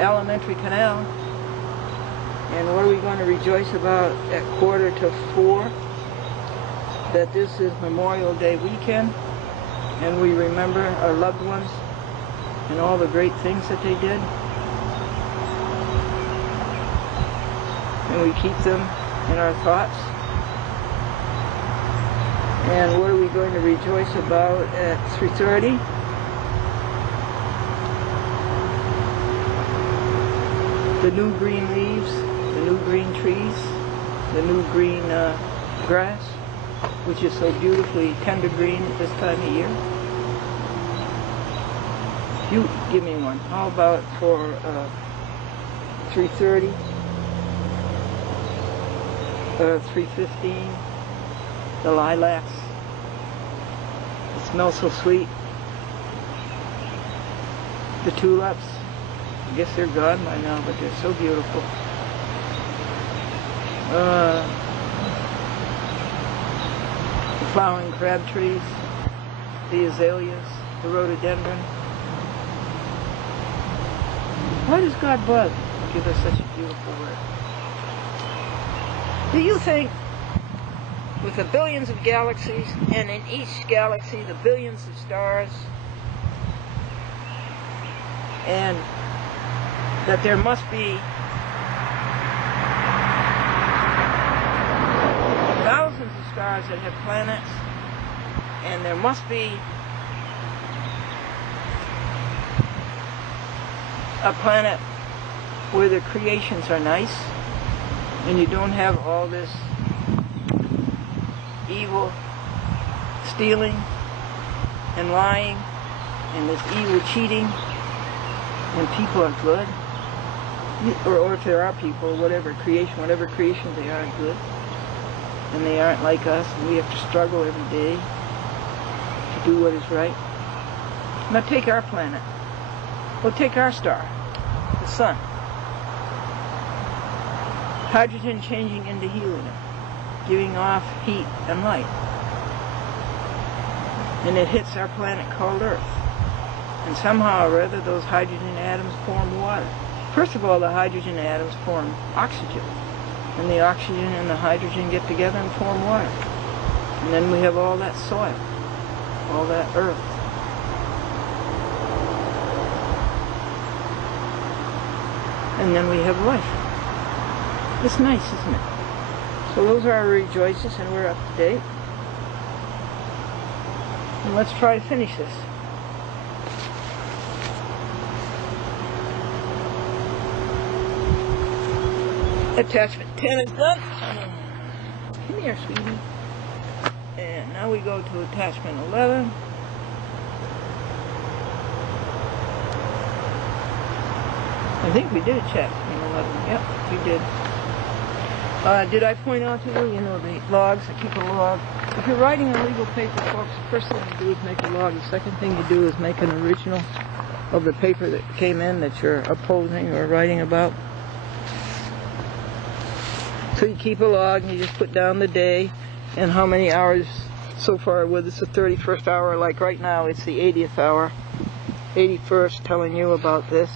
Elementary Canal. And what are we going to rejoice about at 3:45? That this is Memorial Day weekend, and we remember our loved ones and all the great things that they did. And we keep them in our thoughts. And what are we going to rejoice about at 3:30? The new green leaves, the new green trees, the new green grass, which is so beautifully tender green at this time of year. You give me one. How about for 3:30? 3:15? The lilacs. It smells so sweet. The tulips. I guess they're gone by now, but they're so beautiful. The flowering crab trees, the azaleas, the rhododendron. Why does God bother to give us such a beautiful word? Do you think, with the billions of galaxies, and in each galaxy the billions of stars, and that there must be thousands of stars that have planets, and there must be a planet where the creations are nice, and you don't have all this evil stealing and lying and this evil cheating, and people are good, or if there are people, whatever creation they are good, and they aren't like us, and we have to struggle every day to do what is right. Now take our planet, or take our star, the sun. Hydrogen changing into helium, giving off heat and light. And it hits our planet called Earth. And somehow or other those hydrogen atoms form water. First of all, the hydrogen atoms form oxygen. And the oxygen and the hydrogen get together and form water. And then we have all that soil, all that earth. And then we have life. It's nice, isn't it? So those are our rejoices, and we're up to date. And let's try to finish this. Attachment 10 is done. Come here, sweetie. And now we go to attachment 11. I think we did attachment 11. Yep, we did. Did I point out to you, the logs? I keep a log. If you're writing on legal paper, folks, the first thing you do is make a log. The second thing you do is make an original of the paper that came in that you're opposing or writing about. So you keep a log and you just put down the day and how many hours so far, whether it's the 31st hour, like right now it's the 80th hour, 81st, telling you about this,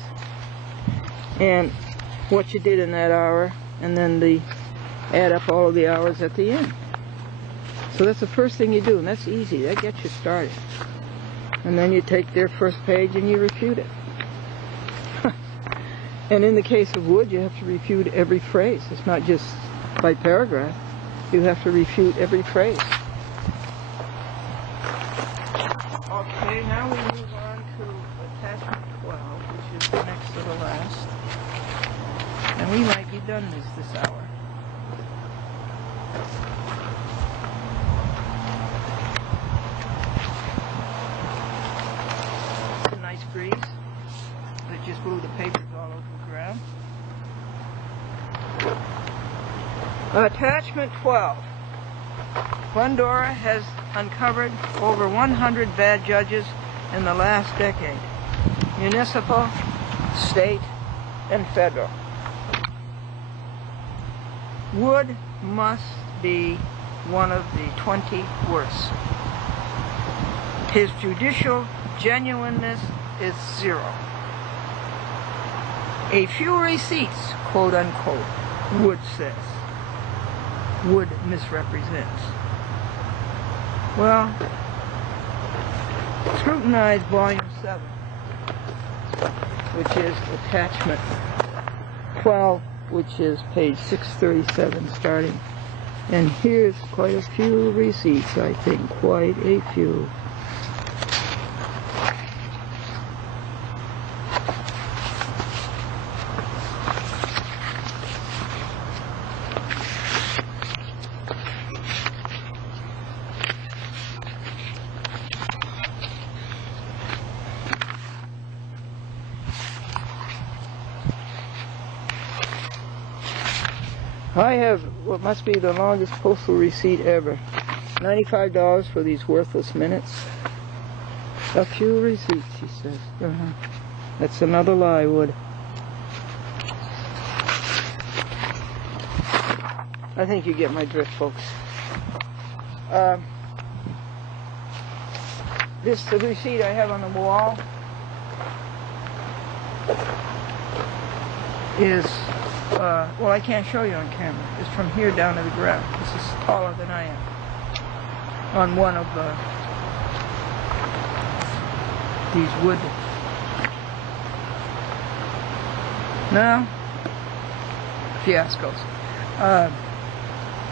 and what you did in that hour, and then add up all of the hours at the end. So that's the first thing you do, and that's easy. That gets you started. And then you take their first page and you refute it. And in the case of wood, you have to refute every phrase. It's not just by paragraph. You have to refute every phrase. Okay, now we move on to attachment 12, which is the next to the last. And we might be done this hour. It's a nice breeze that just blew the papers all over the ground. Attachment 12. Glendora has uncovered over 100 bad judges in the last decade. Municipal, state, and federal. Wood must be one of the 20 worst. His judicial genuineness is 0. A few receipts, quote unquote, Wood says. Wood misrepresents. Well, scrutinize volume 7, which is attachment 12, which is page 637 starting. And here's quite a few receipts, I think, quite a few. I have what must be the longest postal receipt ever. $95 for these worthless minutes. A few receipts, she says. That's another lie, Wood. I think you get my drift, folks. This receipt I have on the wall is well, I can't show you on camera. It's from here down to the ground. This is taller than I am. On one of these wood. Now, fiascos.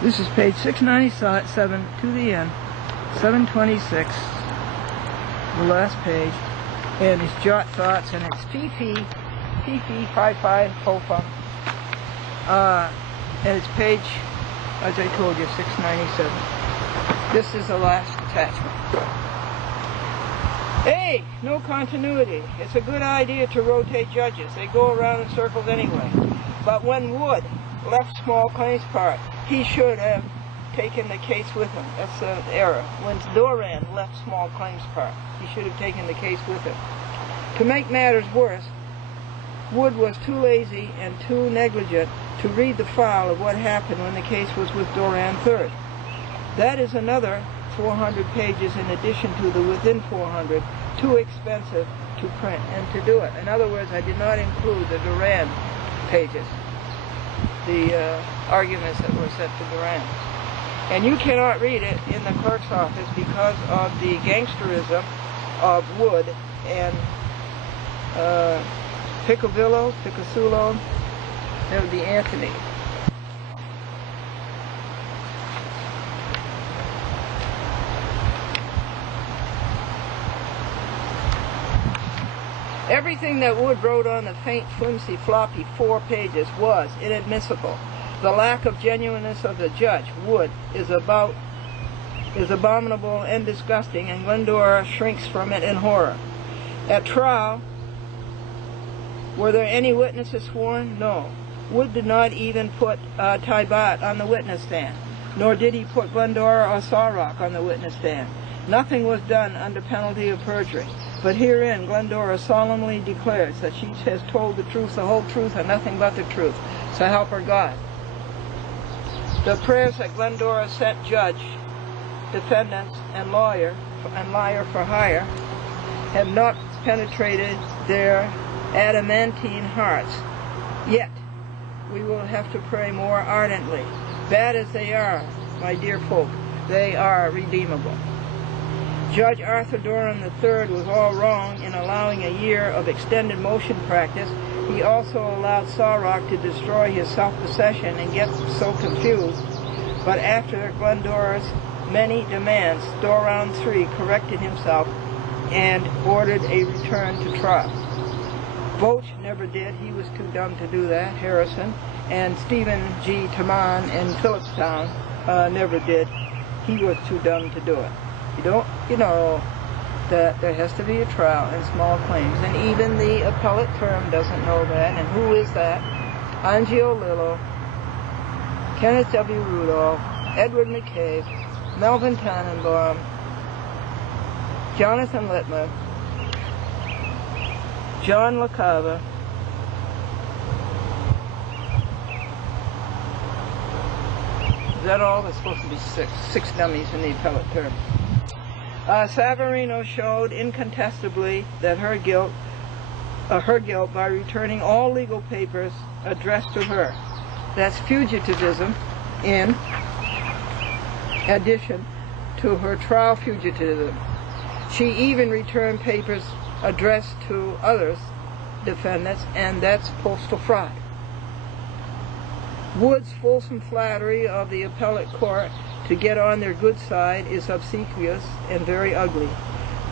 This is page 697 to the end, 726, the last page, and it's jot thoughts, and it's PP 55 Hofa. And it's page, as I told you, 697. This is the last attachment. Hey, no continuity. It's a good idea to rotate judges. They go around in circles anyway. But when Wood left small claims part, he should have taken the case with him. That's an error. When Doran left small claims part, he should have taken the case with him. To make matters worse, Wood was too lazy and too negligent to read the file of what happened when the case was with Doran III. That is another 400 pages in addition to the within 400, too expensive to print and to do it. In other words, I did not include the Doran pages, the arguments that were sent to Doran. And you cannot read it in the clerk's office because of the gangsterism of Wood and Picasulo, that would be Anthony. Everything that Wood wrote on the faint, flimsy, floppy 4 pages was inadmissible. The lack of genuineness of the judge, Wood, is abominable and disgusting, and Glendora shrinks from it in horror. At trial, were there any witnesses sworn? No. Wood did not even put Tybot on the witness stand, nor did he put Glendora or Sawrock on the witness stand. Nothing was done under penalty of perjury. But herein Glendora solemnly declares that she has told the truth, the whole truth, and nothing but the truth. So help her God. The prayers that Glendora sent judge, defendants, and liar for hire have not penetrated their adamantine hearts. Yet, we will have to pray more ardently. Bad as they are, my dear folk, they are redeemable. Judge Arthur Doran III was all wrong in allowing a year of extended motion practice. He also allowed Sawrock to destroy his self-possession and get so confused. But after Glendora's many demands, Doran III corrected himself and ordered a return to trial. Vogt never did. He was too dumb to do that, Harrison. And Stephen G. Taman in Phillipstown never did. He was too dumb to do it. You know that there has to be a trial in small claims. And even the appellate firm doesn't know that. And who is that? Angio Lillo, Kenneth W. Rudolph, Edward McCabe, Melvin Tannenbaum, Jonathan Littman, John LaCava, is that all? There's supposed to be six dummies in the appellate term. Savarino showed incontestably that her guilt her guilt by returning all legal papers addressed to her. That's fugitivism in addition to her trial fugitivism. She even returned papers addressed to others, defendants, and that's postal fraud. Wood's fulsome flattery of the appellate court to get on their good side is obsequious and very ugly.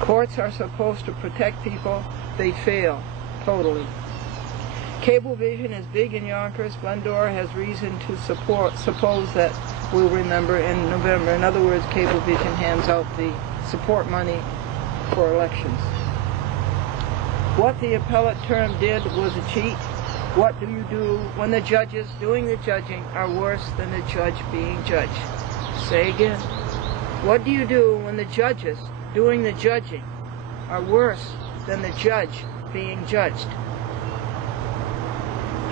Courts are supposed to protect people. They fail totally. Cablevision is big in Yonkers. Glendora has reason to suppose that we'll remember in November. In other words, Cablevision hands out the support money for elections. What the appellate term did was a cheat. What do you do when the judges doing the judging are worse than the judge being judged? Say again. What do you do when the judges doing the judging are worse than the judge being judged?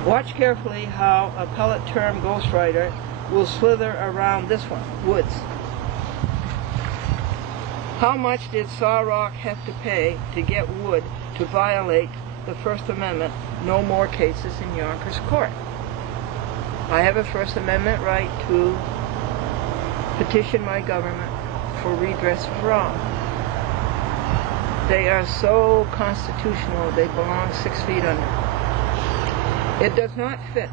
Watch carefully how appellate term ghostwriter will slither around this one, Woods. How much did Sawrock have to pay to get Wood to violate the First Amendment? No more cases in Yonkers court. I have a First Amendment right to petition my government for redress of wrong. They are so constitutional, they belong 6 feet under. It does not fit.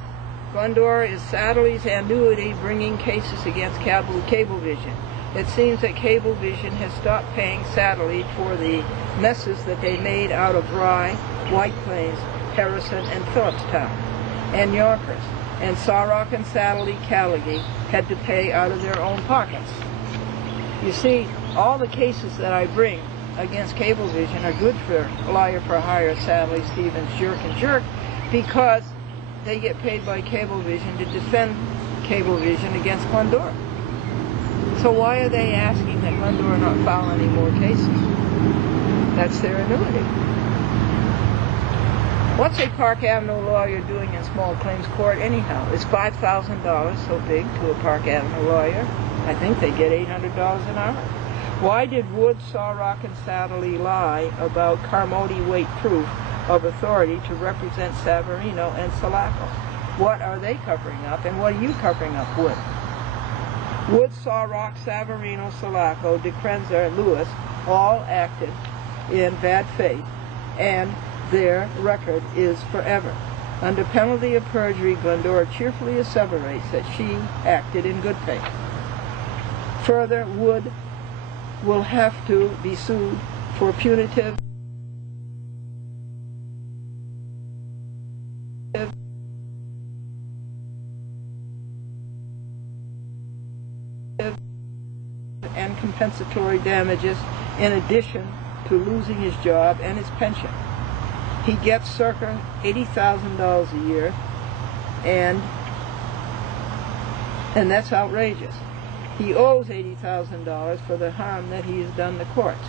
Glendora is Satterley's annuity bringing cases against Cablevision. It seems that Cablevision has stopped paying Satterley for the messes that they made out of Rye, White Plains, Harrison, and Phillipstown, and Yonkers. And Sawrock and Satterley Callaghan had to pay out of their own pockets. You see, all the cases that I bring against Cablevision are good for liar for hire, Satterley, Stevens, Jerk, and Jerk, because they get paid by Cablevision to defend Cablevision against Glendora. So why are they asking that Glendora not file any more cases? That's their annuity. What's a Park Avenue lawyer doing in small claims court anyhow? Is $5,000 so big to a Park Avenue lawyer? I think they get $800 an hour. Why did Wood, Sawrock, and Satterley lie about Carmody weight proof of authority to represent Savarino and Sulaco? What are they covering up, and what are you covering up, Wood? Wood, Sawrock, Savarino, Sulaco, DeCrenza, Lewis all acted in bad faith, and their record is forever. Under penalty of perjury, Glendora cheerfully asseverates that she acted in good faith. Further, Wood will have to be sued for punitive and compensatory damages in addition to losing his job and his pension. He gets circa $80,000 a year, and that's outrageous. He owes $80,000 for the harm that he has done the courts.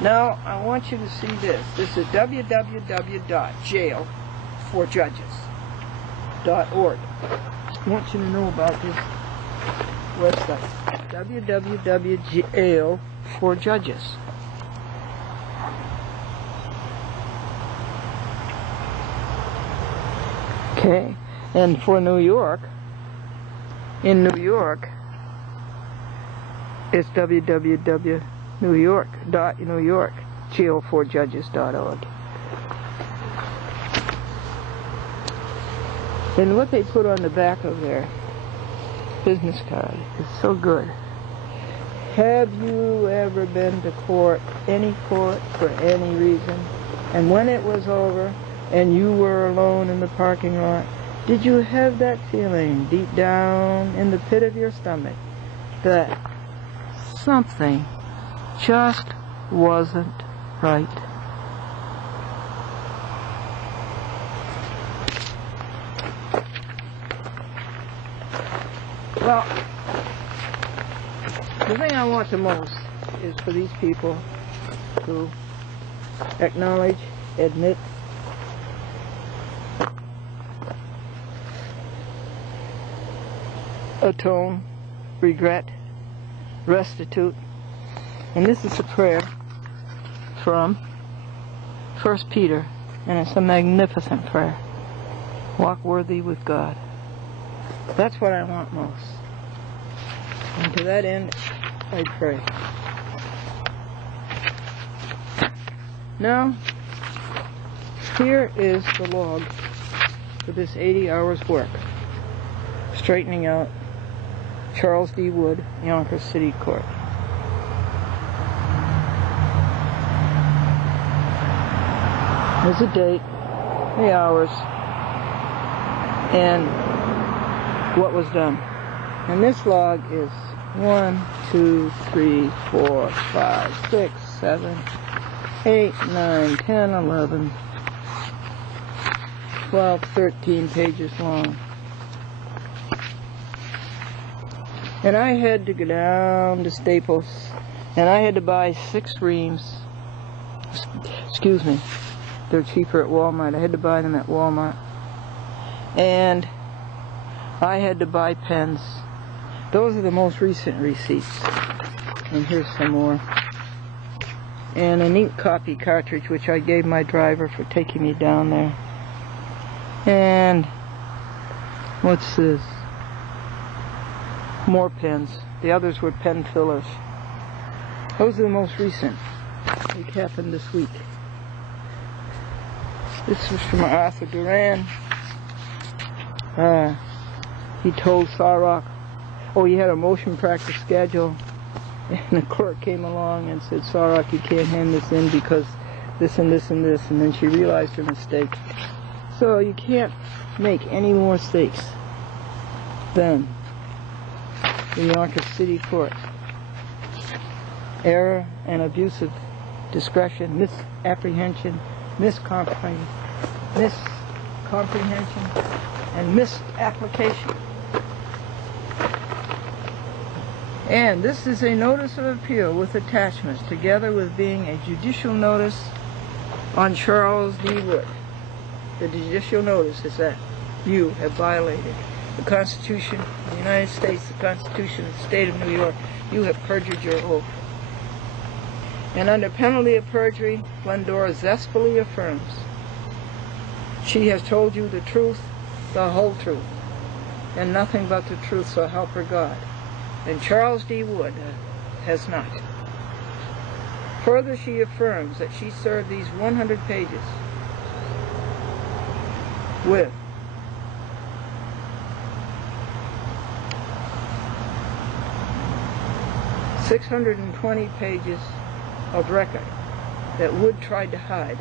Now, I want you to see this. This is www.jailforjudges.org. I want you to know about this website. www.jailforjudges. Okay, and for New York, in New York, it's www.newyork.org, jailforjudges.org. And what they put on the back of their business card is so good. Have you ever been to court, any court, for any reason, and when it was over and you were alone in the parking lot, did you have that feeling deep down in the pit of your stomach that something just wasn't right? Well, the thing I want the most is for these people to acknowledge, admit, atone, regret, restitute. And this is a prayer from 1 Peter, and it's a magnificent prayer. Walk worthy with God. That's what I want most. And to that end, I pray. Now, here is the log for this 80 hours work. Straightening out Charles D. Wood, Yonkers City Court. There's a date, the hours, and what was done. And this log is 1, 2, 3, 4, 5, 6, 7, 8, 9, 10, 11, 12, 13 pages long. And I had to go down to Staples, and I had to buy 6 reams. Excuse me. They're cheaper at Walmart. I had to buy them at Walmart. And I had to buy pens. Those are the most recent receipts. And here's some more. And an ink copy cartridge, which I gave my driver for taking me down there. And what's this? More pens. The others were pen fillers. Those are the most recent. It happened this week. This was from Arthur Duran. He told Sarok, oh, he had a motion practice schedule, and the clerk came along and said, Sarok, you can't hand this in because this and this and this, and then she realized her mistake. So you can't make any more mistakes than the Yonkers City Court. Error and abusive discretion, misapprehension, miscomprehension, and misapplication. And this is a notice of appeal with attachments, together with being a judicial notice on Charles D. Wood. The judicial notice is that you have violated the Constitution of the United States, the Constitution of the State of New York. You have perjured your oath. And under penalty of perjury, Glendora zestfully affirms she has told you the truth, the whole truth, and nothing but the truth, so help her God. And Charles D. Wood has not. Further, she affirms that she served these 100 pages with .620 pages of record that Wood tried to hide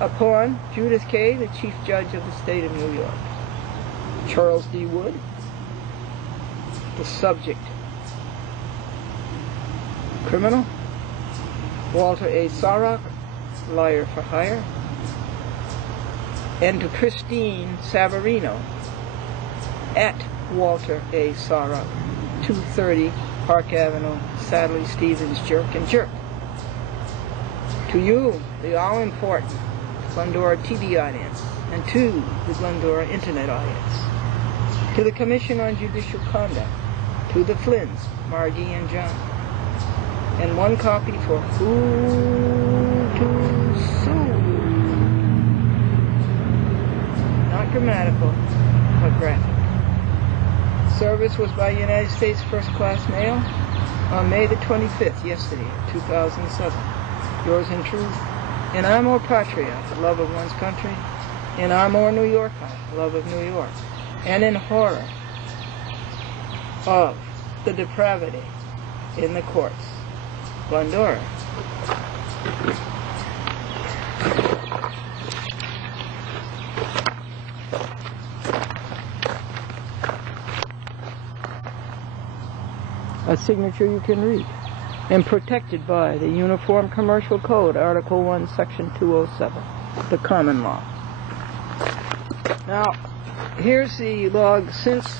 upon Judith Kaye, the Chief Judge of the State of New York. Charles D. Wood, the subject. Criminal. Walter A. Sarok, liar for hire. And to Christine Savarino, at Walter A. Sarok, 230 Park Avenue, Sadly Stevens, Jerk and Jerk. To you, the all-important Glendora TV audience, and to the Glendora Internet audience, to the Commission on Judicial Conduct, to the Flynns, Margie and John, and one copy for who to sue. Not grammatical, but graphic. Service was by United States First Class Mail on May the 25th, yesterday, 2007. Yours in truth, in amor patria, love of one's country, in amor New York, love of New York, and in horror of the depravity in the courts. Glendora. A signature you can read, and protected by the Uniform Commercial Code, Article 1, Section 207, the common law. Now, here's the log since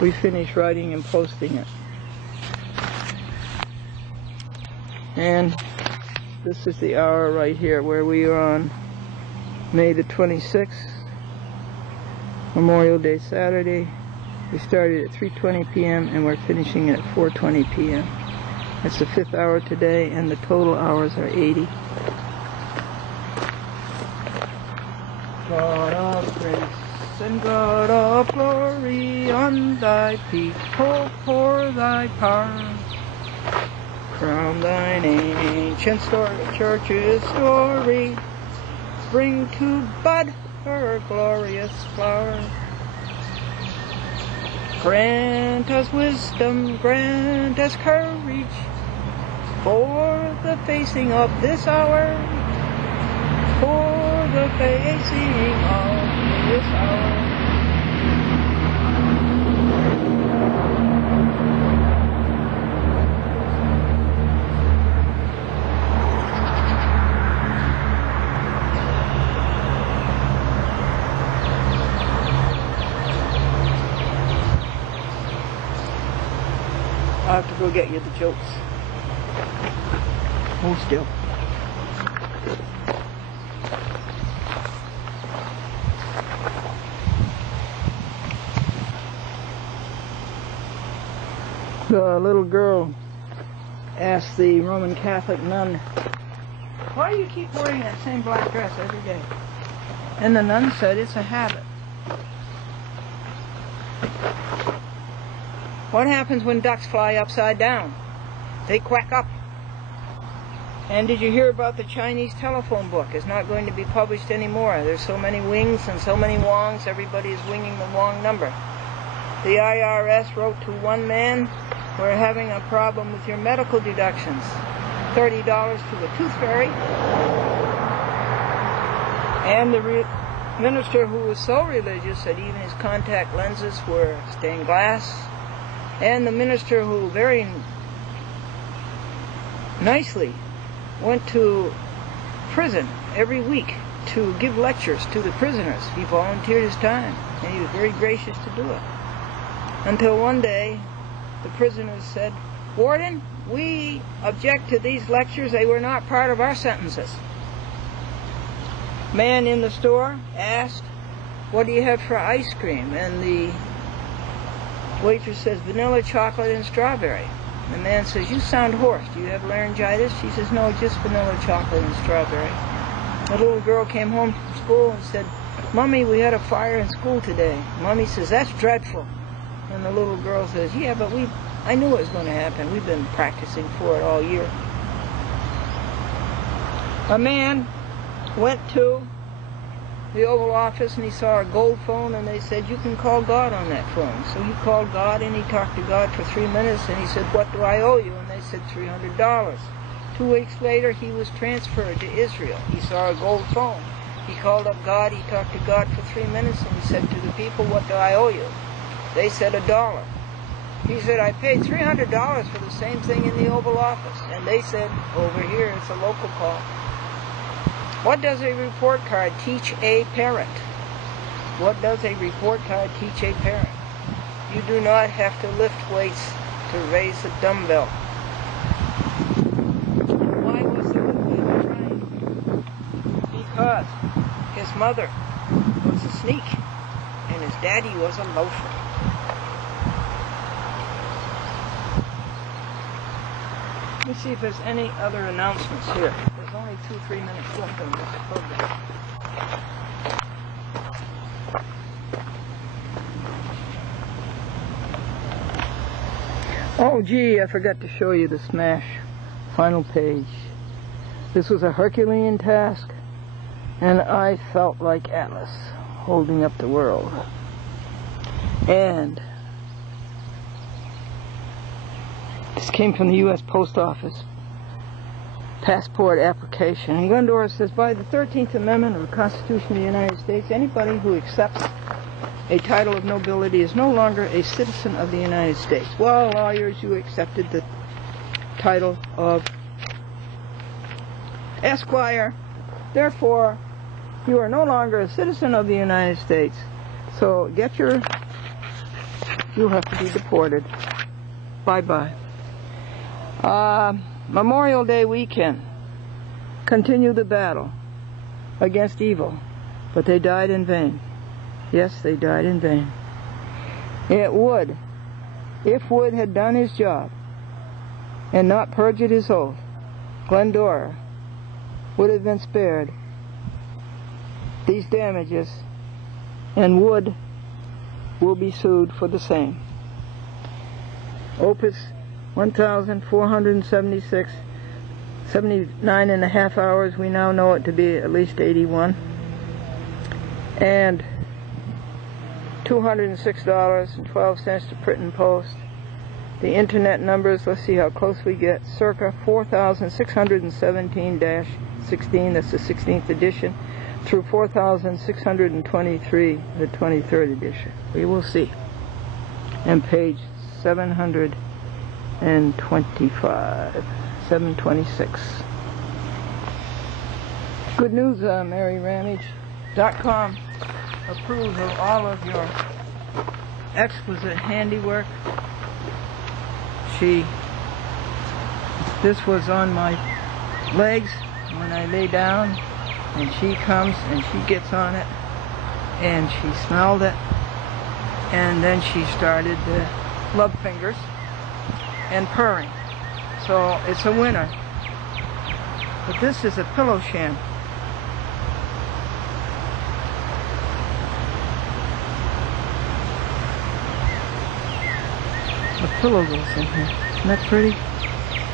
we finished writing and posting it. And this is the hour right here where we are on May the 26th, Memorial Day Saturday. We started at 3:20 p.m. and we're finishing at 4:20 p.m. It's the 5th hour today, and the total hours are 80. God of grace and God of glory, on thy people pour thy power. Crown thine ancient church's story, bring to bud her glorious flower. Grant us wisdom, grant us courage, for the facing of this hour, for the facing of this hour. I'll have to go get you the jokes. Hold still. The little girl asked the Roman Catholic nun, "Why do you keep wearing that same black dress every day?" And the nun said, "It's a habit." What happens when ducks fly upside down? They quack up. And did you hear about the Chinese telephone book? It's not going to be published anymore. There's so many wings and so many wongs, everybody is winging the wrong number. The IRS wrote to one man, "We're having a problem with your medical deductions. $30 to a tooth fairy." And the minister, who was so religious that even his contact lenses were stained glass, and the minister who very nicely went to prison every week to give lectures to the prisoners. He volunteered his time, and he was very gracious to do it. Until one day, the prisoners said, "Warden, we object to these lectures. They were not part of our sentences." Man in the store asked, "What do you have for ice cream?" And the waitress says, "Vanilla, chocolate, and strawberry." The man says, "You sound hoarse. Do you have laryngitis?" She says, "No, just vanilla, chocolate, and strawberry." The little girl came home from school and said, "Mommy, we had a fire in school today." Mommy says, "That's dreadful." And the little girl says, "Yeah, but I knew it was going to happen. We've been practicing for it all year." A man went to the Oval Office and he saw a gold phone, and they said, "You can call God on that phone." So he called God and he talked to God for 3 minutes, and he said, "What do I owe you?" And they said, $300. 2 weeks later, he was transferred to Israel. He saw a gold phone. He called up God, he talked to God for 3 minutes, and he said to the people, "What do I owe you?" They said $1. He said, "I paid $300 for the same thing in the Oval Office." And they said, "Over here, it's a local call." What does a report card teach a parent? What does a report card teach a parent? You do not have to lift weights to raise a dumbbell. Why was the little baby crying? Because his mother was a sneak and his daddy was a loafer. Let me see if there's any other announcements here. There's only 2-3 minutes left on this program. Oh gee, I forgot to show you the smash final page. This was a Herculean task, and I felt like Atlas holding up the world. And this came from the U.S. Post Office passport application. And Glendora says, "By the 13th Amendment of the Constitution of the United States, anybody who accepts a title of nobility is no longer a citizen of the United States." Well, lawyers, you accepted the title of Esquire. Therefore, you are no longer a citizen of the United States. So you'll have to be deported. Bye-bye. Memorial Day weekend. Continue the battle against evil. But they died in vain. Yes, they died in vain. If Wood had done his job and not perjured his oath, Glendora would have been spared these damages, and Wood will be sued for the same. Opus 1,476, 79 and a half hours. We now know it to be at least 81. And $206.12 to print and post. The internet numbers, let's see how close we get. Circa 4,617-16, that's the 16th edition, through 4,623, the 23rd edition. We will see. And page 725, 726. Good news, MaryRamage.com approves of all of your exquisite handiwork. This was on my legs when I lay down, and she comes and she gets on it, and she smelled it, and then she started the love fingers and purring. So it's a winner. But this is a pillow sham. The pillow goes in here. Isn't that pretty?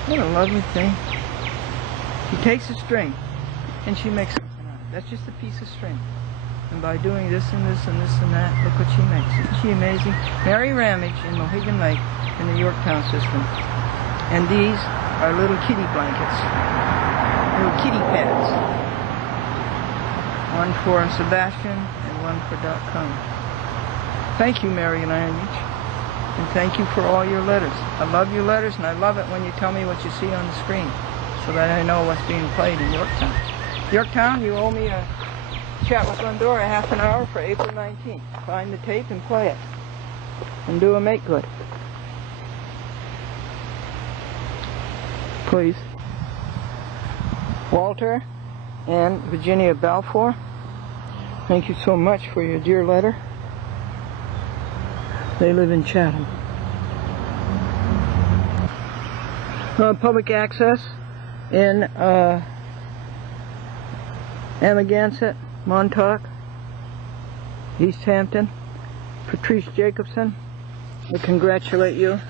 What a lovely thing. She takes a string and she makes something out of it. That's just a piece of string. And by doing this and this and this and that, look what she makes. Isn't she amazing? Mary Ramage in Mohegan Lake in the Yorktown system. And these are little kitty blankets. Little kitty pads. One for Sebastian and one for .com. Thank you, Mary Ramage. And thank you for all your letters. I love your letters, and I love it when you tell me what you see on the screen, so that I know what's being played in Yorktown. Yorktown, you owe me a chat with Glendora, half an hour for April 19th. Find the tape and play it. And do a make good. Please. Walter and Virginia Balfour, thank you so much for your dear letter. They live in Chatham. Public access in Amagansett, Montauk, East Hampton. Patrice Jacobson, I congratulate you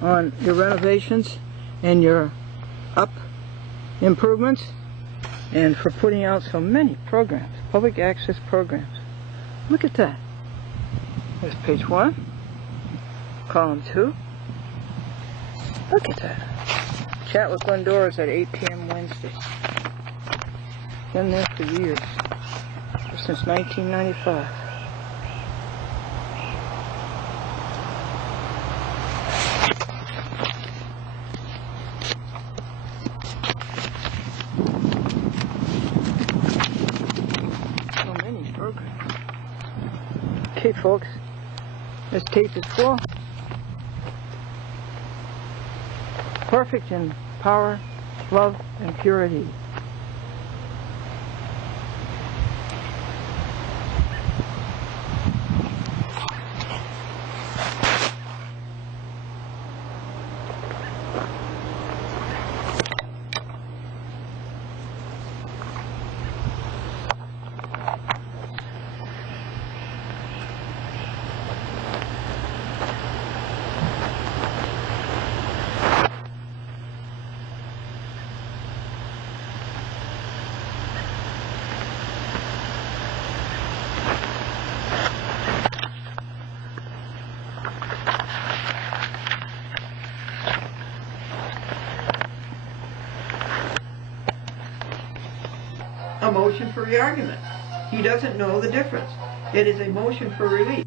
on your renovations and your improvements, and for putting out so many programs, public access programs. Look at that. There's page 1. Column 2. Look at that. Chat with Glendora is at 8 p.m. Wednesday. Been there for years. Since 1995. So many programs. Okay, folks. This tape is full. Perfect in power, love, and purity. A motion for re-argument. He doesn't know the difference. It is a motion for release.